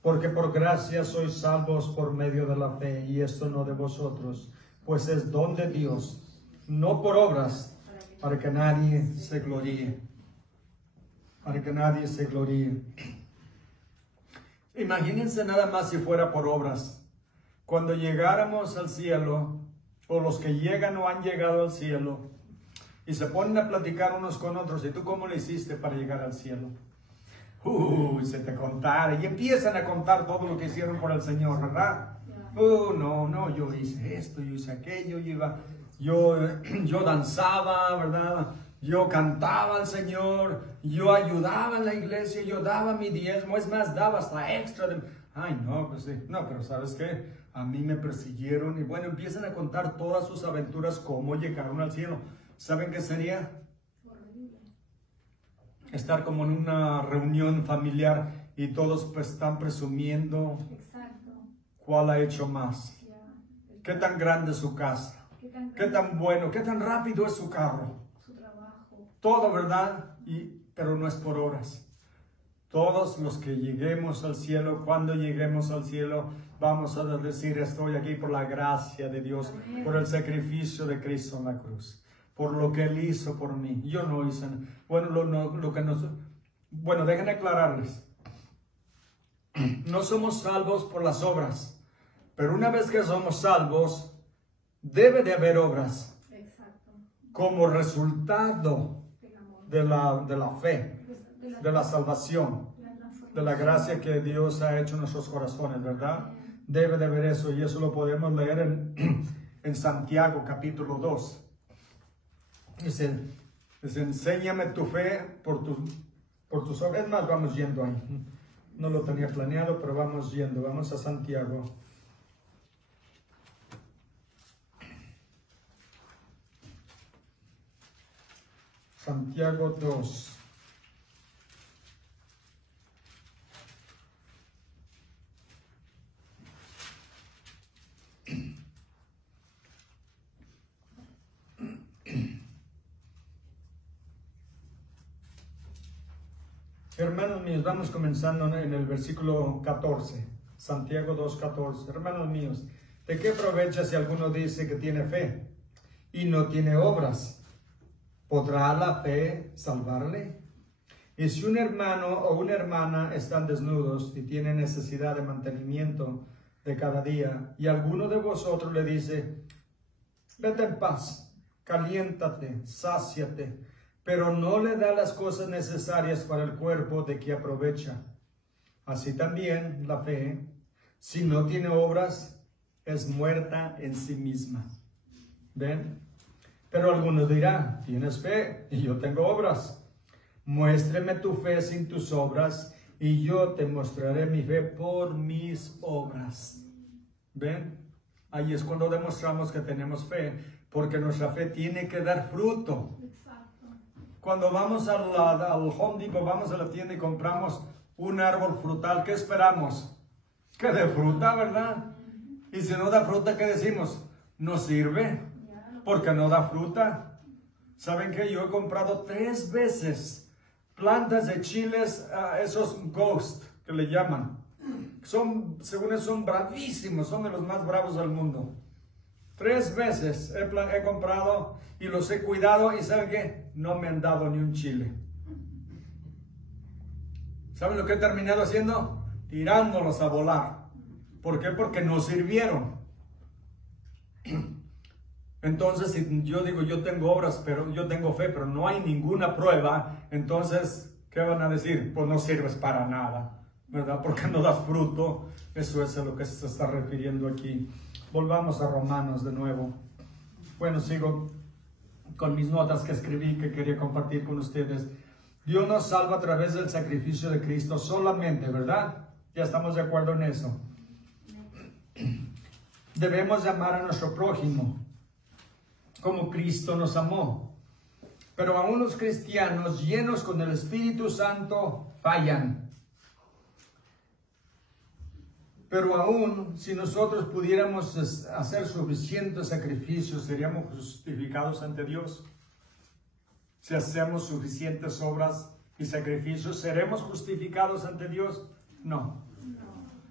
porque por gracia sois salvos por medio de la fe, y esto no de vosotros, pues es don de Dios, no por obras, para que nadie se gloríe. Para que nadie se gloríe. Imagínense nada más si fuera por obras. Cuando llegáramos al cielo, o los que llegan o han llegado al cielo, y se ponen a platicar unos con otros, ¿y tú cómo le hiciste para llegar al cielo? Se te contara, y empiezan a contar todo lo que hicieron por el Señor, ¿verdad? No, yo hice esto, yo hice aquello, yo danzaba, ¿verdad? Yo cantaba al Señor, yo ayudaba en la iglesia, yo daba mi diezmo, es más, daba hasta extra de... Ay, no, pues sí, no, pero ¿sabes qué? A mí me persiguieron y bueno, empiezan a contar todas sus aventuras, cómo llegaron al cielo. ¿Saben qué sería? Estar como en una reunión familiar y todos pues están presumiendo. Exacto. ¿Cuál ha hecho más? ¿Qué tan grande es su casa? ¿Qué tan bueno? ¿Qué tan rápido es su carro? Su trabajo. Todo, ¿verdad? Pero no es por obras. Todos los que lleguemos al cielo, cuando lleguemos al cielo, vamos a decir, estoy aquí por la gracia de Dios, por el sacrificio de Cristo en la cruz. Por lo que Él hizo por mí. Yo no hice. Bueno, déjenme aclararles. No somos salvos por las obras. Pero una vez que somos salvos, debe de haber obras. Exacto. como resultado del amor, de la fe, de la salvación, de la gracia que Dios ha hecho en nuestros corazones, ¿verdad? Debe de ver eso, y eso lo podemos leer en Santiago capítulo 2. Dice, enséñame tu fe por tus obras. Es más, vamos yendo ahí. No lo tenía planeado, pero vamos yendo. Vamos a Santiago. Santiago 2. Hermanos míos, vamos comenzando en el versículo 14, Santiago 2:14. Hermanos míos, ¿de qué aprovecha si alguno dice que tiene fe y no tiene obras? ¿Podrá la fe salvarle? Y si un hermano o una hermana están desnudos y tienen necesidad de mantenimiento de cada día, y alguno de vosotros le dice, vete en paz, caliéntate, sáciate, pero no le da las cosas necesarias para el cuerpo, ¿de qué aprovecha? Así también la fe, si no tiene obras, es muerta en sí misma. ¿Ven? Pero algunos dirán, tienes fe y yo tengo obras. Muéstrame tu fe sin tus obras y yo te mostraré mi fe por mis obras. ¿Ven? Ahí es cuando demostramos que tenemos fe, porque nuestra fe tiene que dar fruto. Cuando vamos al Home Depot, vamos a la tienda y compramos un árbol frutal, ¿qué esperamos? Que dé fruta, ¿verdad? Y si no da fruta, ¿qué decimos? No sirve, porque no da fruta. ¿Saben qué? Yo he comprado 3 veces plantas de chiles, esos Ghost, que le llaman. Según eso, son bravísimos, son de los más bravos del mundo. 3 veces he comprado y los he cuidado y ¿saben qué? No me han dado ni un chile. ¿Saben lo que he terminado haciendo? Tirándolos a volar. ¿Por qué? Porque no sirvieron. Entonces, si yo digo, yo tengo obras, pero yo tengo fe, pero no hay ninguna prueba, entonces, ¿qué van a decir? Pues no sirves para nada, ¿verdad? Porque no das fruto. Eso es a lo que se está refiriendo aquí. Volvamos a Romanos de nuevo. Bueno, sigo con mis notas que escribí, que quería compartir con ustedes. Dios nos salva a través del sacrificio de Cristo solamente, ¿verdad? Ya estamos de acuerdo en eso. Debemos de amar a nuestro prójimo como Cristo nos amó. Pero aún los cristianos llenos con el Espíritu Santo fallan. Pero aún si nosotros pudiéramos hacer suficientes sacrificios, ¿seríamos justificados ante Dios? Si hacemos suficientes obras y sacrificios, ¿seremos justificados ante Dios? No.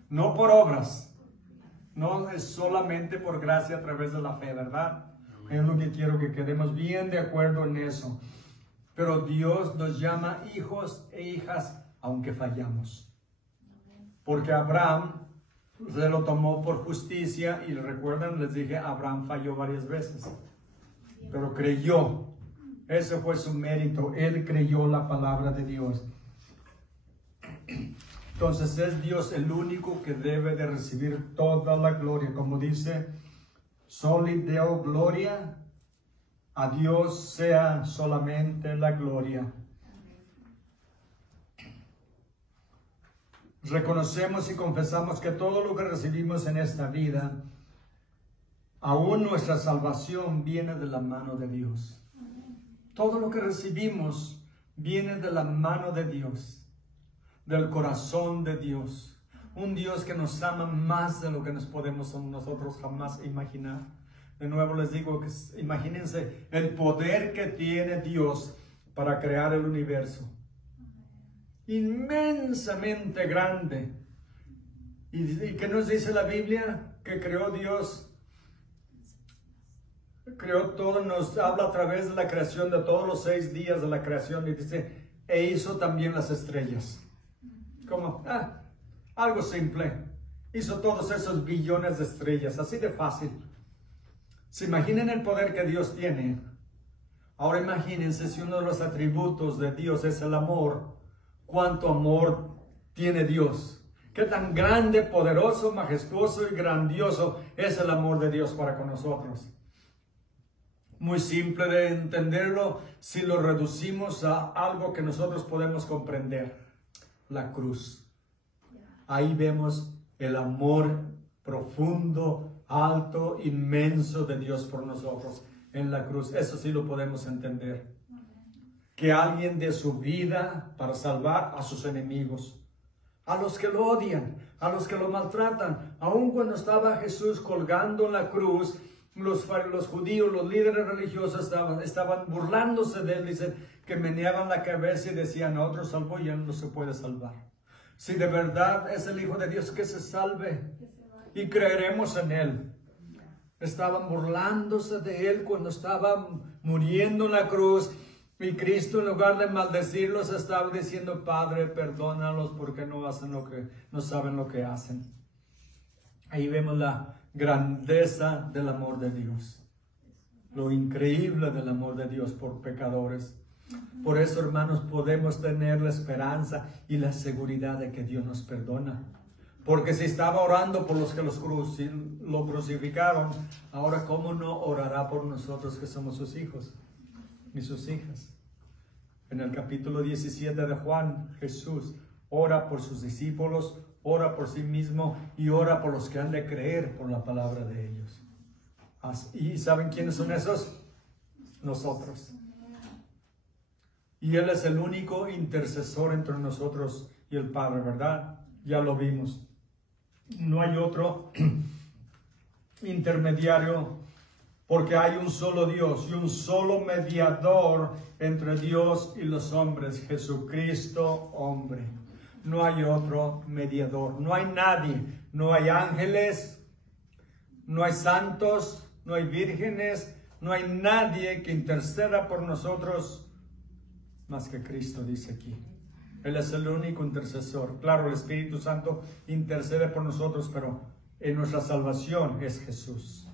No por obras. No es solamente por gracia a través de la fe, ¿verdad? Es lo que quiero que quedemos bien de acuerdo en eso. Pero Dios nos llama hijos e hijas aunque fallamos. Porque Abraham se lo tomó por justicia y recuerdan, les dije, Abraham falló varias veces, pero creyó. Ese fue su mérito. Él creyó la palabra de Dios. Entonces es Dios el único que debe de recibir toda la gloria. Como dice, Soli Deo Gloria, a Dios sea solamente la gloria. Reconocemos y confesamos que todo lo que recibimos en esta vida, aún nuestra salvación, viene de la mano de Dios. Todo lo que recibimos viene de la mano de Dios, del corazón de Dios. Un Dios que nos ama más de lo que nos podemos nosotros jamás imaginar. De nuevo les digo que imagínense el poder que tiene Dios para crear el universo. Inmensamente grande. ¿Y qué nos dice la Biblia? Que creó Dios. Creó todo, nos habla a través de la creación, de todos los 6 días de la creación, y dice, e hizo también las estrellas. ¿Cómo? Algo simple. Hizo todos esos billones de estrellas, así de fácil. ¿Se imaginan el poder que Dios tiene? Ahora imagínense, si uno de los atributos de Dios es el amor, ¿cuánto amor tiene Dios? Qué tan grande, poderoso, majestuoso y grandioso es el amor de Dios para con nosotros. Muy simple de entenderlo si lo reducimos a algo que nosotros podemos comprender. La cruz. Ahí vemos el amor profundo, alto, inmenso de Dios por nosotros en la cruz. Eso sí lo podemos entender. Que alguien dé su vida para salvar a sus enemigos, a los que lo odian, a los que lo maltratan. Aun cuando estaba Jesús colgando en la cruz, los judíos, los líderes religiosos estaban burlándose de él. Dicen que meneaban la cabeza y decían: a otro salvó y él no se puede salvar. Si de verdad es el Hijo de Dios, que se salve y creeremos en él. Estaban burlándose de él cuando estaba muriendo en la cruz. Y Cristo, en lugar de maldecirlos, estaba diciendo: Padre, perdónalos porque no saben lo que hacen. Ahí vemos la grandeza del amor de Dios. Lo increíble del amor de Dios por pecadores. Por eso, hermanos, podemos tener la esperanza y la seguridad de que Dios nos perdona. Porque si estaba orando por los que lo crucificaron, ahora ¿cómo no orará por nosotros que somos sus hijos y sus hijas? En el capítulo 17 de Juan, Jesús ora por sus discípulos, ora por sí mismo y ora por los que han de creer por la palabra de ellos. ¿Y saben quiénes son esos? Nosotros. Y Él es el único intercesor entre nosotros y el Padre, ¿verdad? Ya lo vimos. No hay otro intermediario, porque hay un solo Dios y un solo mediador entre Dios y los hombres, Jesucristo hombre. No hay otro mediador, no hay nadie, no hay ángeles, no hay santos, no hay vírgenes, no hay nadie que interceda por nosotros más que Cristo, dice aquí. Él es el único intercesor. Claro, el Espíritu Santo intercede por nosotros, pero en nuestra salvación es Jesús.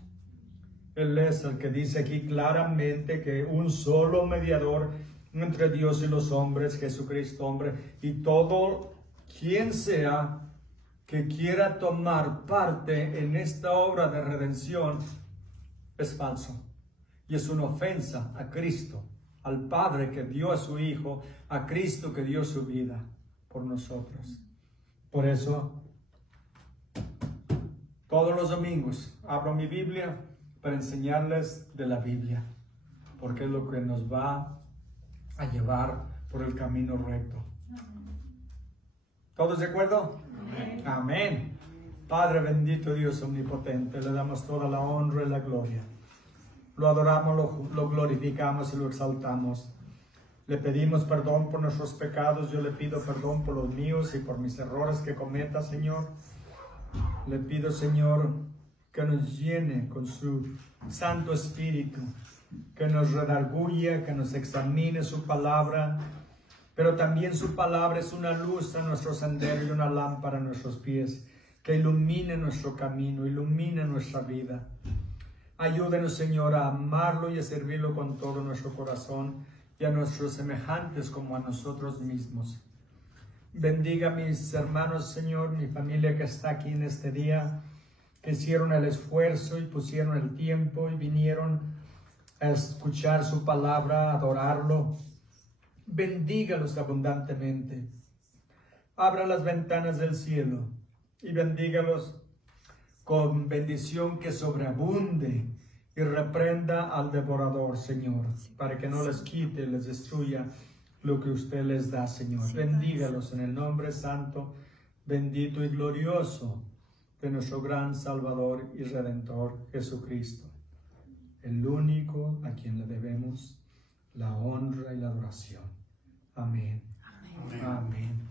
Él es el que dice aquí claramente que un solo mediador entre Dios y los hombres, Jesucristo hombre, y todo quien sea que quiera tomar parte en esta obra de redención es falso y es una ofensa a Cristo, al Padre que dio a su Hijo, a Cristo que dio su vida por nosotros. Por eso, todos los domingos abro mi Biblia para enseñarles de la Biblia, porque es lo que nos va a llevar por el camino recto. ¿Todos de acuerdo? Amén. Amén. Padre bendito, Dios omnipotente, le damos toda la honra y la gloria. Lo adoramos, lo glorificamos y lo exaltamos. Le pedimos perdón por nuestros pecados. Yo le pido perdón por los míos y por mis errores que cometa, Señor. Le pido, Señor, que nos llene con su Santo Espíritu, que nos redarguya, que nos examine su palabra, pero también su palabra es una luz en nuestro sendero y una lámpara en nuestros pies, que ilumine nuestro camino, ilumine nuestra vida. Ayúdenos, Señor, a amarlo y a servirlo con todo nuestro corazón y a nuestros semejantes como a nosotros mismos. Bendiga a mis hermanos, Señor, mi familia que está aquí en este día, que hicieron el esfuerzo y pusieron el tiempo y vinieron a escuchar su palabra, a adorarlo. Bendígalos abundantemente. Abra las ventanas del cielo y bendígalos con bendición que sobreabunde y reprenda al devorador, Señor, para que no les quite y les destruya lo que usted les da, Señor. Bendígalos en el nombre santo, bendito y glorioso de nuestro gran Salvador y Redentor, Jesucristo, el único a quien le debemos la honra y la adoración. Amén. Amén. Amén.